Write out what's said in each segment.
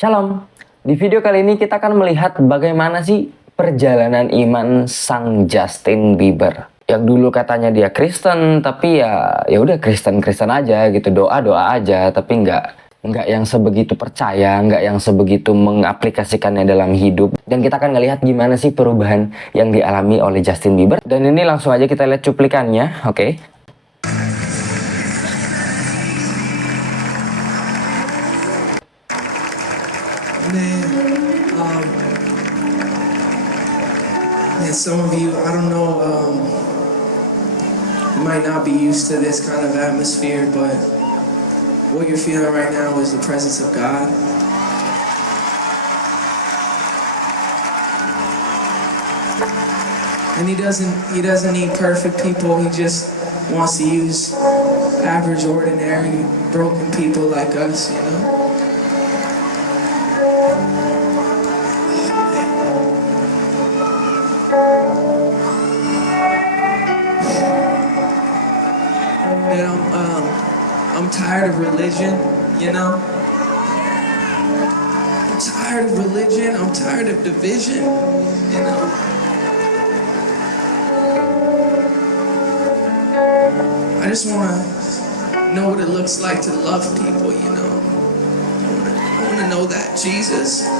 Shalom. Di video kali ini kita akan melihat bagaimana sih perjalanan iman sang Justin Bieber. Yang dulu katanya dia Kristen, tapi ya udah Kristen aja gitu, doa aja, tapi nggak yang sebegitu percaya, nggak yang sebegitu mengaplikasikannya dalam hidup. Dan kita akan ngelihat gimana sih perubahan yang dialami oleh Justin Bieber. Dan ini langsung aja kita lihat cuplikannya, oke? Man, some of you, I don't know, you might not be used to this kind of atmosphere, but what you're feeling right now is the presence of God. And he doesn't need perfect people. He just wants to use average, ordinary, broken people like us, you know? And I'm tired of religion, you know? I'm tired of religion, I'm tired of division, you know? I just want to know what it looks like to love people, you know? I want to know that Jesus,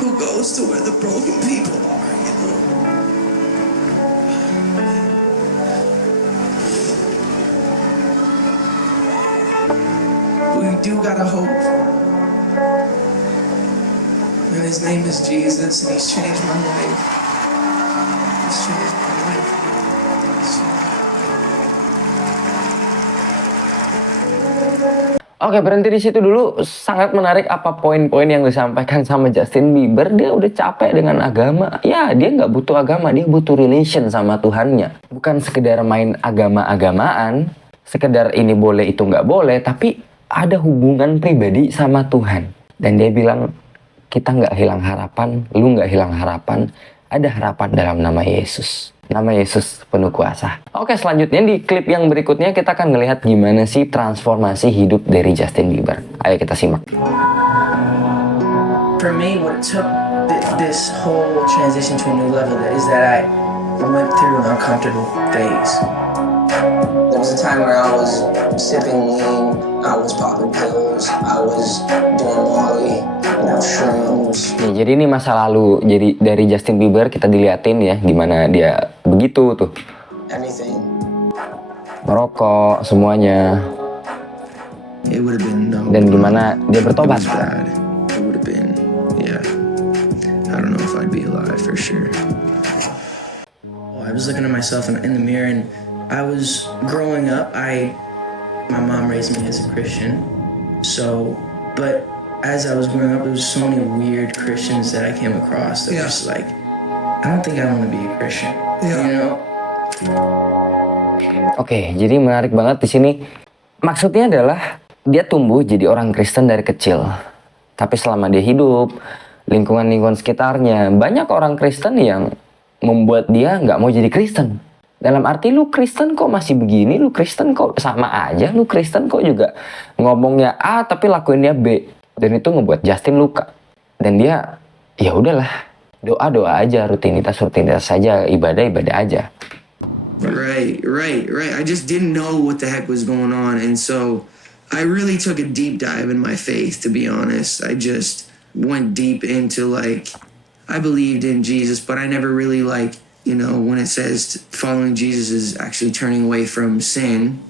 who goes to where the broken people are, you know? We do got a hope, and his name is Jesus, and he's changed my life. He's changed my life. Oke, berhenti di situ dulu. Sangat menarik apa poin-poin yang disampaikan sama Justin Bieber. Dia udah capek dengan agama. Ya, dia nggak butuh agama, dia butuh relation sama Tuhannya. Bukan sekedar main agama-agamaan, sekedar ini boleh itu nggak boleh, tapi ada hubungan pribadi sama Tuhan. Dan dia bilang, kita nggak hilang harapan, lu nggak hilang harapan, ada harapan dalam nama Yesus. Nama Yesus penuh kuasa. Oke, selanjutnya di klip yang berikutnya kita akan ngelihat gimana sih transformasi hidup dari Justin Bieber. Ayo kita simak. For me, what took this whole transition to a new level is that I went through an uncomfortable phase. There was a time where I was sipping lean, I was popping pills, I was doing Molly, shrooms. Nih, jadi ini masa lalu. Jadi dari Justin Bieber kita diliatin ya gimana dia begitu tuh. Everything. Merokok semuanya. It would have been no. Dan gimana dia bertobat. It was bad. It would have been, yeah. I don't know if I'd be alive for sure. Oh, I was looking at myself in the mirror, and I was growing up. My mom raised me as a Christian, but as I was growing up, there was so many weird Christians that I came across that was like, I don't think I want to be a Christian, you know? Oke, jadi menarik banget di sini. Maksudnya adalah dia tumbuh jadi orang Kristen dari kecil. Tapi selama dia hidup, lingkungan sekitarnya, banyak orang Kristen yang membuat dia nggak mau jadi Kristen. Dalam arti lu Kristen kok masih begini, lu Kristen kok sama aja, lu Kristen kok juga ngomongnya A tapi lakuinnya B. Dan itu ngebuat Justin luka. Dan dia ya udahlah, doa aja, rutinitas saja, ibadah aja. Right. I just didn't know what the heck was going on, and so I really took a deep dive in my faith, to be honest. I just went deep into, like, I believed in Jesus, but I never really, like, you know, when it says following Jesus is actually turning away from sin.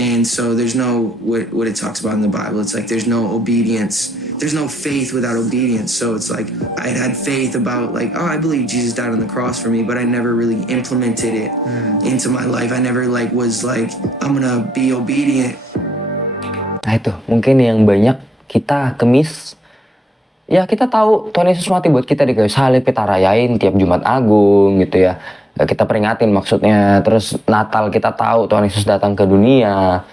And so there's no, what it talks about in the Bible, it's like there's no obedience, there's no faith without obedience. So it's like I had faith about, like, oh, I believe Jesus died on the cross for me, but I never really implemented it into my life. I never, like, was like, I'm gonna be obedient. Nah itu, mungkin yang banyak kita kemis. Ya kita tahu Tuhan Yesus mati buat kita di kayu salib, kita rayain tiap Jumat Agung gitu ya. Kita peringatin maksudnya. Terus Natal kita tahu Tuhan Yesus datang ke dunia.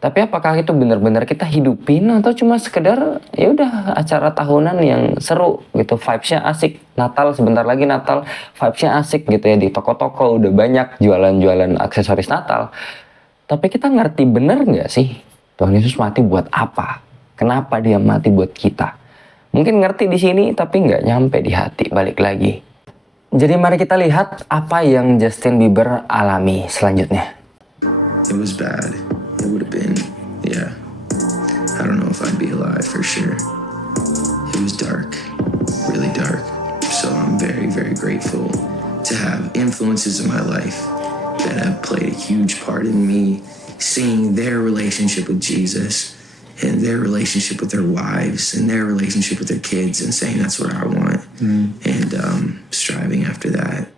Tapi apakah itu benar-benar kita hidupin atau cuma sekedar ya udah acara tahunan yang seru gitu, vibes-nya asik. Natal sebentar lagi Natal, vibes-nya asik gitu ya, di toko-toko udah banyak jualan-jualan aksesoris Natal. Tapi kita ngerti bener nggak sih Tuhan Yesus mati buat apa? Kenapa dia mati buat kita? Mungkin ngerti di sini tapi nggak nyampe di hati. Balik lagi. Jadi mari kita lihat apa yang Justin Bieber alami selanjutnya. It was bad. It would have been, yeah. I don't know if I'd be alive for sure. It was dark, really dark. So I'm very, very grateful to have influences in my life that have played a huge part in me seeing their relationship with Jesus and their relationship with their wives and their relationship with their kids and saying that's what I want and striving after that.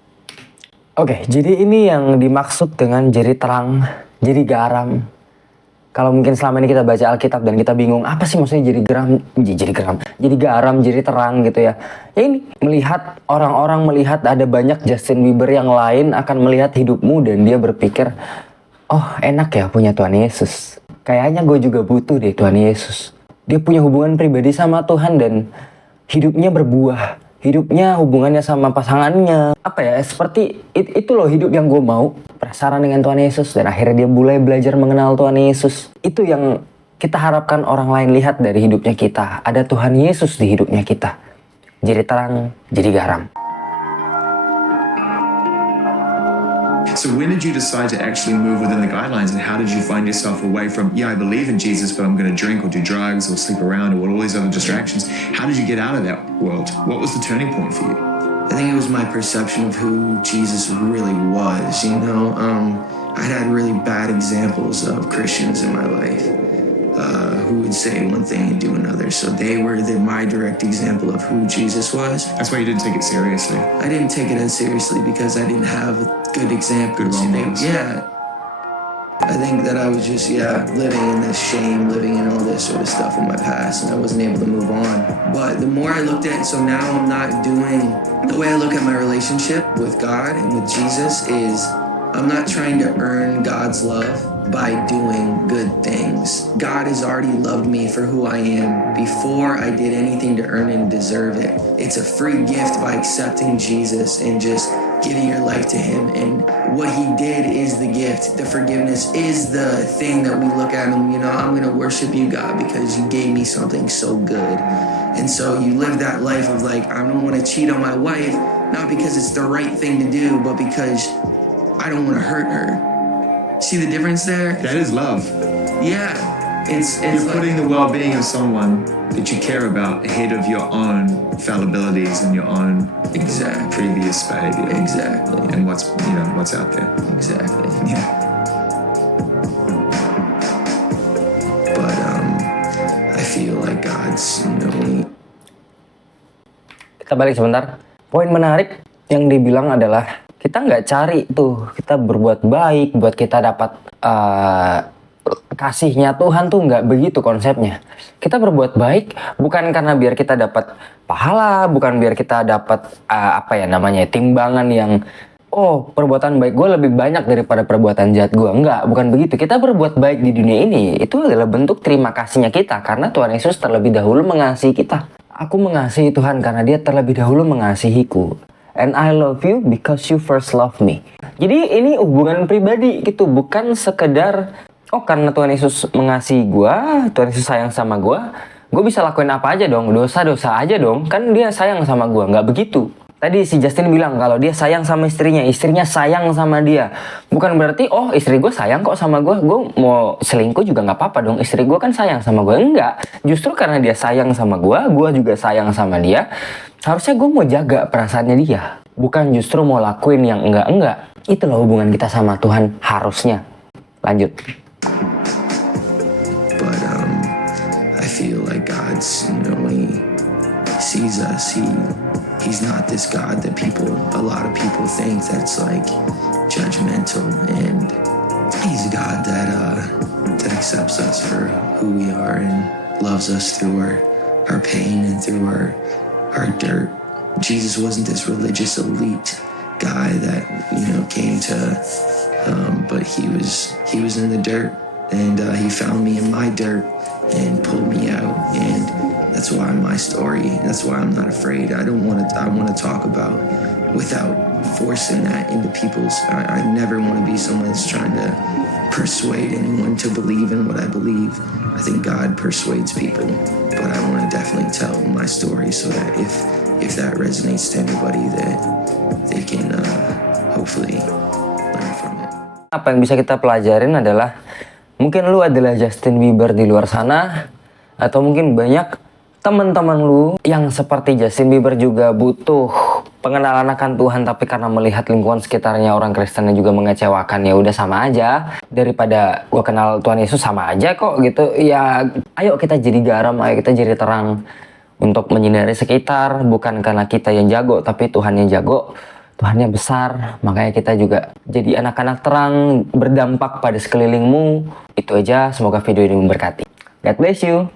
Oke, jadi ini yang dimaksud dengan jadi terang, jadi garam. Kalau mungkin selama ini kita baca Alkitab dan kita bingung apa sih maksudnya jadi garam, jadi terang gitu ya. Ya ini melihat orang-orang melihat ada banyak Justin Bieber yang lain akan melihat hidupmu dan dia berpikir, oh enak ya punya Tuhan Yesus. Kayaknya gue juga butuh deh Tuhan Yesus. Dia punya hubungan pribadi sama Tuhan dan hidupnya berbuah. Hidupnya hubungannya sama pasangannya. Apa ya, seperti itu loh hidup yang gue mau. Penasaran dengan Tuhan Yesus. Dan akhirnya dia mulai belajar mengenal Tuhan Yesus. Itu yang kita harapkan orang lain lihat dari hidupnya kita. Ada Tuhan Yesus di hidupnya kita. Jadi terang, jadi garam. So when did you decide to actually move within the guidelines, and how did you find yourself away from, I believe in Jesus, but I'm going to drink or do drugs or sleep around or all these other distractions? How did you get out of that world? What was the turning point for you? I think it was my perception of who Jesus really was, you know? I'd had really bad examples of Christians in my life who would say one thing and do another. So they were my direct example of who Jesus was. That's why you didn't take it seriously. I didn't take it as seriously because I didn't have good examples. Good role models. Yeah. I think that I was just, living in this shame, living in all this sort of stuff in my past, and I wasn't able to move on. But the more I looked at it, so now I'm not doing, the way I look at my relationship with God and with Jesus is, I'm not trying to earn God's love by doing good things. God has already loved me for who I am before I did anything to earn and deserve it. It's a free gift by accepting Jesus and just giving your life to him, and what he did is the gift. The forgiveness is the thing that we look at and, I'm gonna worship you, God, because you gave me something so good. And so you live that life of like, I don't want to cheat on my wife, not because it's the right thing to do, but because I don't want to hurt her. See the difference there? That is love. Yeah. It's You're like, putting the well-being of someone that you care about ahead of your own fallibilities and your own exactly. previous behavior. Exactly. And what's out there. Exactly. Yeah. But I feel like God's, Kita balik sebentar. Poin menarik yang dibilang adalah kita nggak cari tuh, kita berbuat baik buat kita dapat kasihnya Tuhan tuh nggak begitu konsepnya. Kita berbuat baik bukan karena biar kita dapat pahala, bukan biar kita dapat timbangan yang perbuatan baik gue lebih banyak daripada perbuatan jahat gue. Enggak, bukan begitu. Kita berbuat baik di dunia ini itu adalah bentuk terima kasihnya kita karena Tuhan Yesus terlebih dahulu mengasihi kita. Aku mengasihi Tuhan karena dia terlebih dahulu mengasihiku. And I love you because you first love me. Jadi ini hubungan pribadi gitu, bukan sekedar karena Tuhan Yesus mengasihi gue, Tuhan Yesus sayang sama gue bisa lakuin apa aja dong, dosa-dosa aja dong, kan dia sayang sama gue, nggak begitu. Tadi si Justin bilang kalau dia sayang sama istrinya sayang sama dia. Bukan berarti, istri gue sayang kok sama gue mau selingkuh juga nggak apa-apa dong, istri gue kan sayang sama gue. Enggak, justru karena dia sayang sama gue juga sayang sama dia. Harusnya gue mau jaga perasaannya dia. Bukan justru mau lakuin yang enggak. Itulah hubungan kita sama Tuhan harusnya. Lanjut. But I feel like God's, when he sees us, he's not this God that a lot of people think that's like judgmental, and he's a God that accepts us for who we are and loves us through our pain and through our dirt. Jesus wasn't this religious elite guy that came to but he was in the dirt, and he found me in my dirt and pulled me out, and that's why my story, that's why I'm not afraid. I want to talk about without forcing that into people's. I never want to be someone that's trying to persuade anyone to believe in what I believe. I think God persuades people, but I want to definitely tell my story so that if that resonates to anybody, that they can hopefully learn from it. Apa yang bisa kita pelajarin adalah mungkin lu adalah Justin Bieber di luar sana, atau mungkin banyak teman-teman lu yang seperti Justin Bieber juga butuh pengenalan akan Tuhan, tapi karena melihat lingkungan sekitarnya orang Kristennya juga mengecewakan, ya udah sama aja, daripada gua kenal Tuhan Yesus sama aja kok gitu. Ya ayo kita jadi garam, ayo kita jadi terang untuk menyinari sekitar, bukan karena kita yang jago tapi Tuhan yang jago. Tuhannya besar, makanya kita juga jadi anak-anak terang, berdampak pada sekelilingmu. Itu aja, semoga video ini memberkati. God bless you.